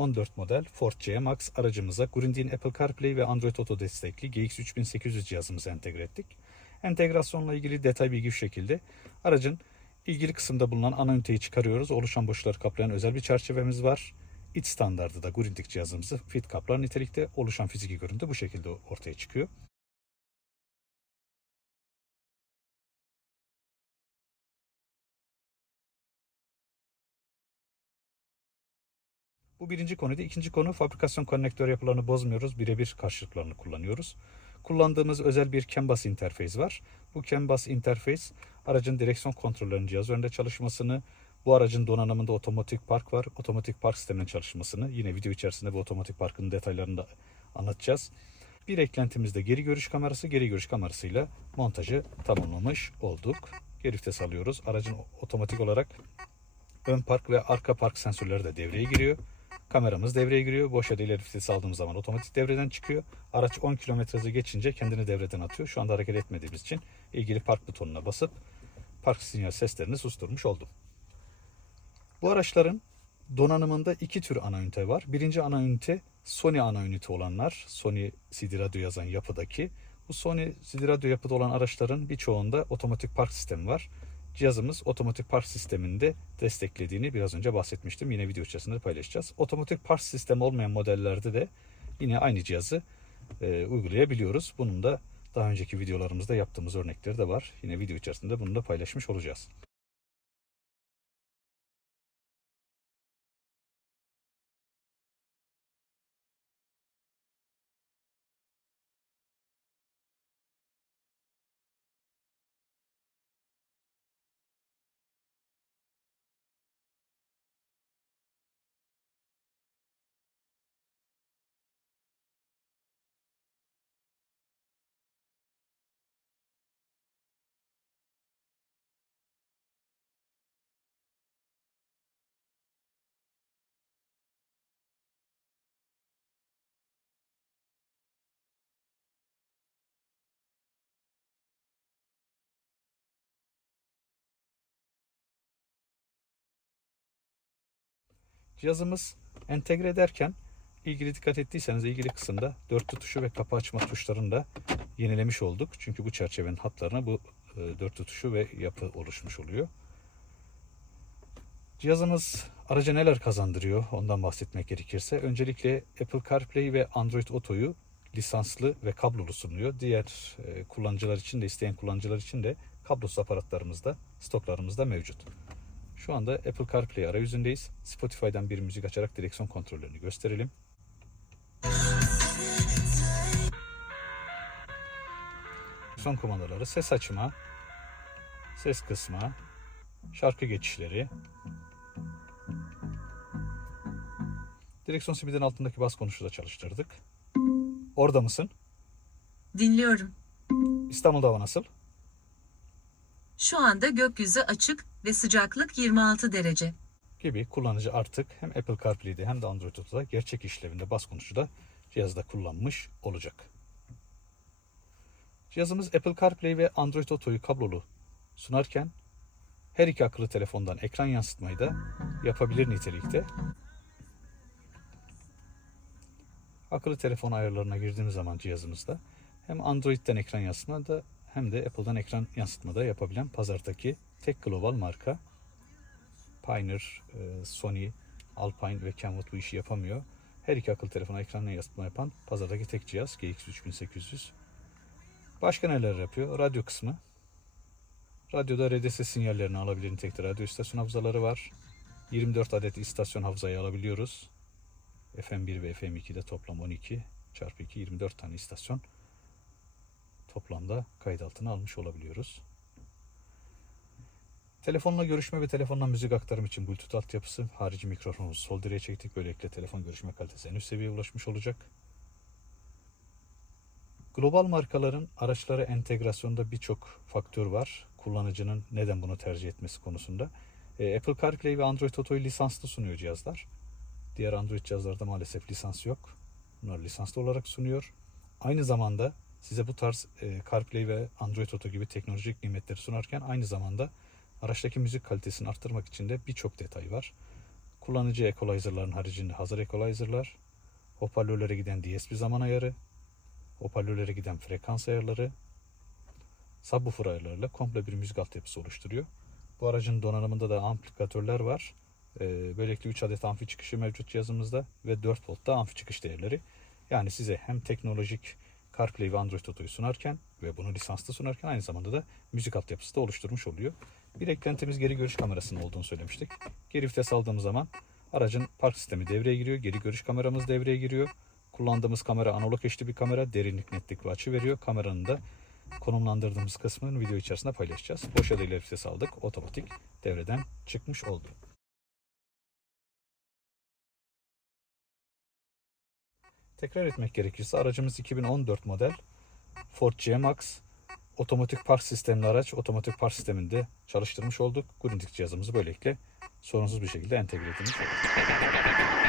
2014 model Ford C Max aracımıza Grundig'in Apple CarPlay ve Android Auto destekli GX3800 cihazımızı entegre ettik. Entegrasyonla ilgili detay bilgi şu şekilde. Aracın ilgili kısımda bulunan ana üniteyi çıkarıyoruz. Oluşan boşlukları kaplayan özel bir çerçevemiz var. İç standardı da Grundig cihazımızı fit kaplar nitelikte. Oluşan fiziki görüntü bu şekilde ortaya çıkıyor. Bu birinci konuydu. İkinci konu fabrikasyon konnektör yapılarını bozmuyoruz. Birebir karşılıklarını kullanıyoruz. Kullandığımız özel bir CAN bus interface var. Bu CAN bus interface aracın direksiyon kontrollerinin cihaz üzerinde çalışmasını, bu aracın donanımında otomatik park var. Otomatik park sisteminin çalışmasını yine video içerisinde bu otomatik parkın detaylarını da anlatacağız. Bir eklentimiz de geri görüş kamerası. Geri görüş kamerasıyla montajı tamamlamış olduk. Geri vites alıyoruz. Aracın otomatik olarak ön park ve arka park sensörleri de devreye giriyor. Kameramız devreye giriyor. Boş ya da aldığımız zaman otomatik devreden çıkıyor. Araç 10 km hızı geçince kendini devreden atıyor. Şu anda hareket etmediğimiz için ilgili park butonuna basıp park sinyal seslerini susturmuş oldum. Bu araçların donanımında iki tür ana ünite var. Birinci ana ünite Sony ana ünite olanlar. Sony CD radyo yazan yapıdaki. Bu Sony CD radyo yapıda olan araçların birçoğunda otomatik park sistemi var. Cihazımız otomatik park sisteminde desteklediğini biraz önce bahsetmiştim. Yine video içerisinde paylaşacağız. Otomatik park sistemi olmayan modellerde de yine aynı cihazı e, uygulayabiliyoruz. Bunun da daha önceki videolarımızda yaptığımız örnekleri de var. Yine video içerisinde bunu da paylaşmış olacağız. Cihazımız entegre ederken ilgili dikkat ettiyseniz ilgili kısımda dörtlü tuşu ve kapı açma tuşlarını da yenilemiş olduk. Çünkü bu çerçevenin hatlarına bu e, dörtlü tuşu ve yapı oluşmuş oluyor. Cihazımız araca neler kazandırıyor ondan bahsetmek gerekirse. Öncelikle Apple CarPlay ve Android Auto'yu lisanslı ve kablolu sunuyor. Diğer e, kullanıcılar için de isteyen kullanıcılar için de kablosuz aparatlarımızda, stoklarımızda mevcut. Şu anda Apple CarPlay arayüzündeyiz. Spotify'dan bir müzik açarak direksiyon kontrollerini gösterelim. Son kumandaları ses açma, ses kısma, şarkı geçişleri, direksiyon simidin altındaki bas konuşu da çalıştırdık. Orada mısın? Dinliyorum. İstanbul'da hava nasıl? Şu anda gökyüzü açık ve sıcaklık 26 derece. gibi kullanıcı artık hem Apple CarPlay'de hem de Android Auto'da gerçek işlevinde bas konuşu da cihazda kullanmış olacak. Cihazımız Apple CarPlay ve Android Auto'yu kablolu sunarken her iki akıllı telefondan ekran yansıtmayı da yapabilir nitelikte. Akıllı telefon ayarlarına girdiğimiz zaman cihazımızda hem Android'den ekran yansıtma da hem de Apple'dan ekran yansıtma da yapabilen pazardaki tek global marka. Pioneer, e, Sony, Alpine ve Kenwood bu işi yapamıyor. Her iki akıllı telefona ekranla yansıtma yapan pazardaki tek cihaz GX3800. Başka neler yapıyor? Radyo kısmı. Radyoda RDS sinyallerini alabilir nitelikte radyo istasyon hafızaları var. 24 adet istasyon hafızayı alabiliyoruz. FM1 ve FM2'de toplam 12 çarpı 2 24 tane istasyon toplamda kayıt altına almış olabiliyoruz. Telefonla görüşme ve telefondan müzik aktarım için Bluetooth altyapısı, harici mikrofonu sol direğe çektik. Böylelikle telefon görüşme kalitesi en üst seviyeye ulaşmış olacak. Global markaların araçlara entegrasyonda birçok faktör var. Kullanıcının neden bunu tercih etmesi konusunda. E, Apple CarPlay ve Android Auto'yu lisanslı sunuyor cihazlar. Diğer Android cihazlarda maalesef lisans yok. Bunlar lisanslı olarak sunuyor. Aynı zamanda size bu tarz e, CarPlay ve Android Auto gibi teknolojik nimetleri sunarken aynı zamanda araçtaki müzik kalitesini arttırmak için de birçok detay var. Kullanıcı equalizer'ların haricinde hazır equalizer'lar, hoparlörlere giden DSP zaman ayarı, hoparlörlere giden frekans ayarları, subwoofer ayarlarıyla komple bir müzik altyapısı oluşturuyor. Bu aracın donanımında da amplifikatörler var. Ee, böylelikle 3 adet amfi çıkışı mevcut cihazımızda ve 4 voltta amfi çıkış değerleri. Yani size hem teknolojik CarPlay ve Android Auto'yu sunarken ve bunu lisanslı sunarken aynı zamanda da müzik altyapısı da oluşturmuş oluyor. Bir eklentimiz geri görüş kamerasının olduğunu söylemiştik. Geri vites aldığımız zaman aracın park sistemi devreye giriyor. Geri görüş kameramız devreye giriyor. Kullandığımız kamera analog eşli bir kamera. Derinlik, netlik ve açı veriyor. Kameranın da konumlandırdığımız kısmını video içerisinde paylaşacağız. Boş ileri vites aldık. Otomatik devreden çıkmış oldu. Tekrar etmek gerekirse aracımız 2014 model Ford G-Max otomatik park sistemli araç. Otomatik park sisteminde çalıştırmış olduk. Grundig cihazımızı böylelikle sorunsuz bir şekilde entegre edilmiş olduk.